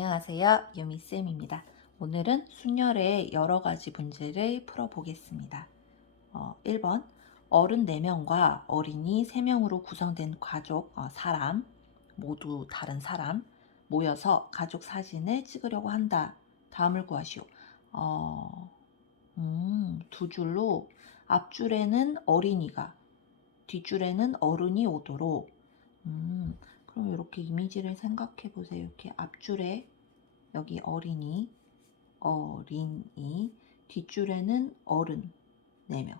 안녕하세요. 유미쌤입니다. 오늘은 순열의 여러 가지 문제를 풀어보겠습니다. 어, 1번. 어른 4명과 어린이 3명으로 구성된 가족, 어, 사람, 모두 다른 사람, 모여서 가족 사진을 찍으려고 한다. 다음을 구하시오. 어, 음, 두 줄로 앞줄에는 어린이가, 뒷줄에는 어른이 오도록, 음, 그럼 이렇게 이미지를 생각해 보세요. 이렇게 앞줄에 여기 어린이, 어린이, 뒷줄에는 어른 4명.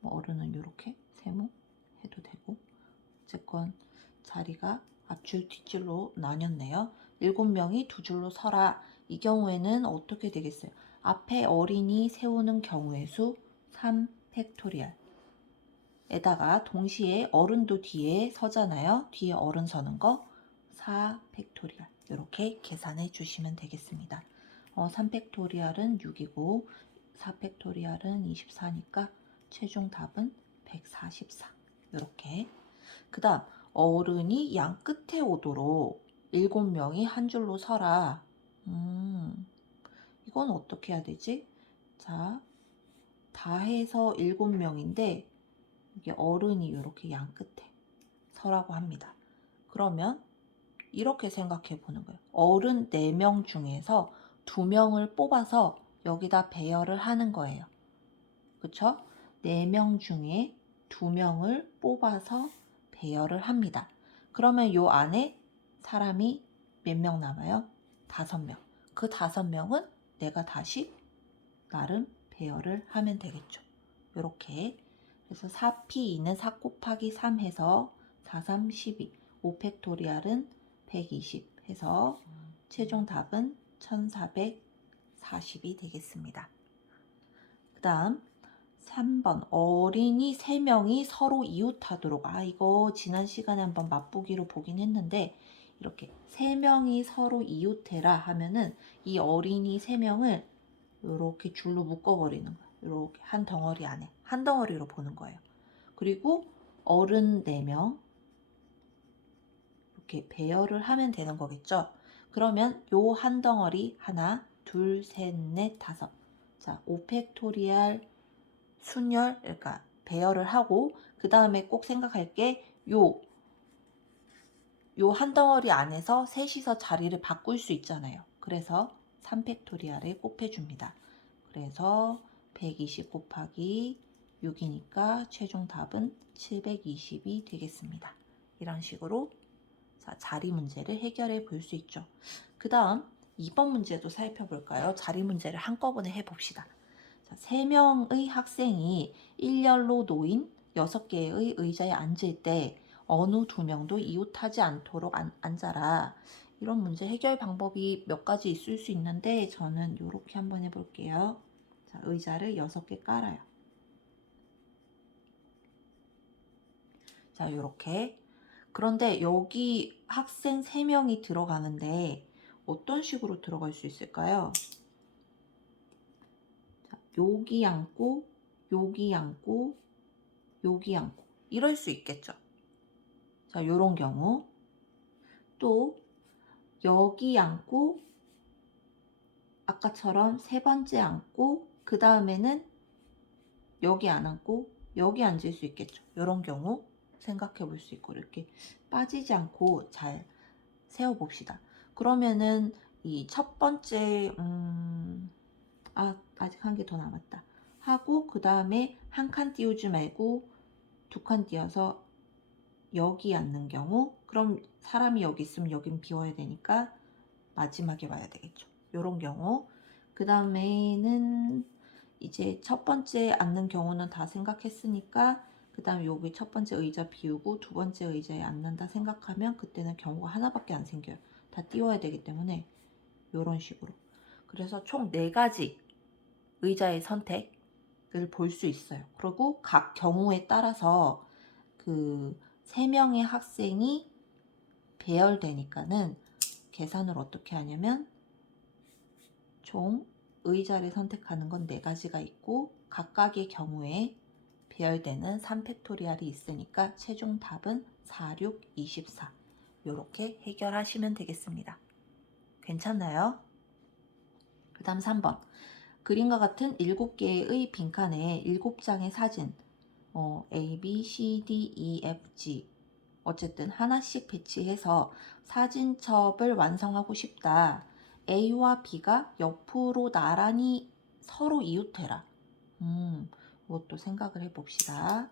뭐 어른은 이렇게 세모 해도 되고 어쨌건 자리가 앞줄 뒷줄로 나뉘었네요. 7명이 두 줄로 서라. 이 경우에는 어떻게 되겠어요? 앞에 어린이 세우는 경우의 수 3 팩토리얼. 에다가 동시에 어른도 뒤에 서잖아요. 뒤에 어른 서는 거 4 팩토리얼. 이렇게 계산해 주시면 되겠습니다. 어, 3 팩토리얼은 6이고 4 팩토리얼은 24니까 최종 답은 144. 이렇게. 그 다음 어른이 양 끝에 오도록 7명이 한 줄로 서라. 음, 이건 어떻게 해야 되지? 자, 다 해서 7명인데 이게 어른이 이렇게 양 끝에 서라고 합니다. 그러면 이렇게 생각해 보는 거예요. 어른 4명 중에서 2명을 뽑아서 여기다 배열을 하는 거예요. 그쵸? 4명 중에 2명을 뽑아서 배열을 합니다. 그러면 요 안에 사람이 몇 명 남아요? 5명. 그 5명은 내가 다시 나름 배열을 하면 되겠죠. 요렇게 그래서 4P2는 4 곱하기 3 해서 4, 3, 12. 5팩토리얼은 120 해서 최종 답은 1440이 되겠습니다. 그 다음 3번 어린이 3명이 서로 이웃하도록 아 이거 지난 시간에 한번 맛보기로 보긴 했는데 이렇게 3명이 서로 이웃해라 하면은 이 어린이 3명을 이렇게 줄로 묶어버리는 거예요. 이렇게 한 덩어리 안에 한 덩어리로 보는 거예요. 그리고 어른 4명 이렇게 배열을 하면 되는 거겠죠. 그러면 요 한 덩어리 하나, 둘, 셋, 넷, 다섯. 자, 5팩토리얼 순열 그러니까 배열을 하고 그 다음에 꼭 생각할 게 요 요 한 덩어리 안에서 셋이서 자리를 바꿀 수 있잖아요. 그래서 3팩토리얼을 곱해줍니다. 그래서 120 곱하기 6이니까 최종 답은 720이 되겠습니다. 이런 식으로 자, 자리 문제를 해결해 볼 수 있죠. 그 다음 2번 문제도 살펴볼까요? 자리 문제를 한꺼번에 해봅시다. 자, 3명의 학생이 일렬로 놓인 6개의 의자에 앉을 때 어느 두 명도 이웃하지 않도록 앉, 앉아라. 이런 문제 해결 방법이 몇 가지 있을 수 있는데 저는 이렇게 한번 해볼게요. 자, 의자를 6개 깔아요. 자, 이렇게. 그런데 여기 학생 3명이 들어가는데 어떤 식으로 들어갈 수 있을까요? 자, 여기 앉고, 여기 앉고, 여기 앉고. 이럴 수 있겠죠. 자, 요런 경우. 또, 여기 앉고, 아까처럼 세 번째 앉고, 그 다음에는 여기 안 앉고, 여기 앉을 수 있겠죠. 요런 경우 생각해 볼 수 있고, 이렇게 빠지지 않고 잘 세워 봅시다. 그러면은 이 첫 번째, 음, 아, 아직 한 개 더 남았다. 하고, 그 다음에 한 칸 띄우지 말고 두 칸 띄어서 여기 앉는 경우, 그럼 사람이 여기 있으면 여긴 비워야 되니까 마지막에 와야 되겠죠. 요런 경우. 그 다음에는 이제 첫 번째 앉는 경우는 다 생각했으니까 그 다음에 여기 첫 번째 의자 비우고 두 번째 의자에 앉는다 생각하면 그때는 경우가 하나밖에 안 생겨요. 다 띄워야 되기 때문에 요런 식으로. 그래서 총네 가지 의자의 선택을 볼 수 있어요. 그리고 각 경우에 따라서 그세 명의 학생이 배열되니까는 계산을 어떻게 하냐면 총 의자를 선택하는 건네 가지가 있고 각각의 경우에 배열되는 3팩토리얼이 있으니까 최종 답은 4, 6, 24 이렇게 해결하시면 되겠습니다. 괜찮나요? 그 다음 3번. 그림과 같은 7개의 빈칸에 7장의 사진, 어, A, B, C, D, E, F, G. 어쨌든 하나씩 배치해서 사진첩을 완성하고 싶다. A와 B가 옆으로 나란히 서로 이웃해라. 음, 이것도 생각을 해봅시다.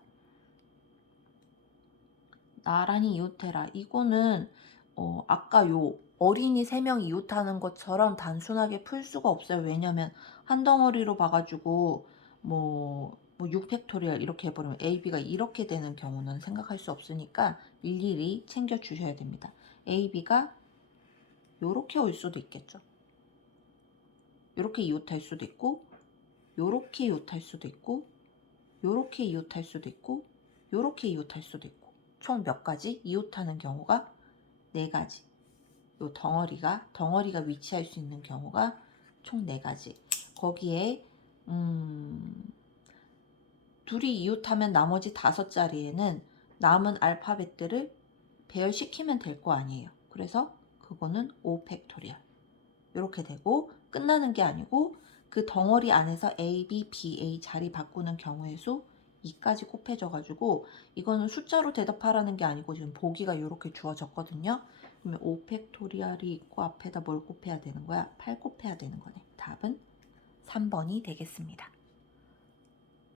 나란히 이웃해라. 이거는 어, 아까 요 어린이 3명 이웃하는 것처럼 단순하게 풀 수가 없어요. 왜냐면 한 덩어리로 봐가지고 뭐, 뭐 6팩토리얼 이렇게 해버리면 A, B가 이렇게 되는 경우는 생각할 수 없으니까 일일이 챙겨주셔야 됩니다. A, B가 요렇게 올 수도 있겠죠. 요렇게 이웃할 수도 있고 요렇게 이웃할 수도 있고 요렇게 이웃할 수도 있고 요렇게 이웃할 수도 있고 총 몇 가지 이웃하는 경우가 네 가지. 요 덩어리가 덩어리가 위치할 수 있는 경우가 총 네 가지. 거기에 음, 둘이 이웃하면 나머지 다섯 자리에는 남은 알파벳들을 배열시키면 될 거 아니에요. 그래서 그거는 5팩토리얼. 이렇게 되고 끝나는 게 아니고 그 덩어리 안에서 A, B, B, A 자리 바꾸는 경우의 수 2까지 곱해져가지고 이거는 숫자로 대답하라는 게 아니고 지금 보기가 이렇게 주어졌거든요. 그러면 5팩토리얼이 있고 앞에다 뭘 곱해야 되는 거야? 8 곱해야 되는 거네. 답은 3번이 되겠습니다.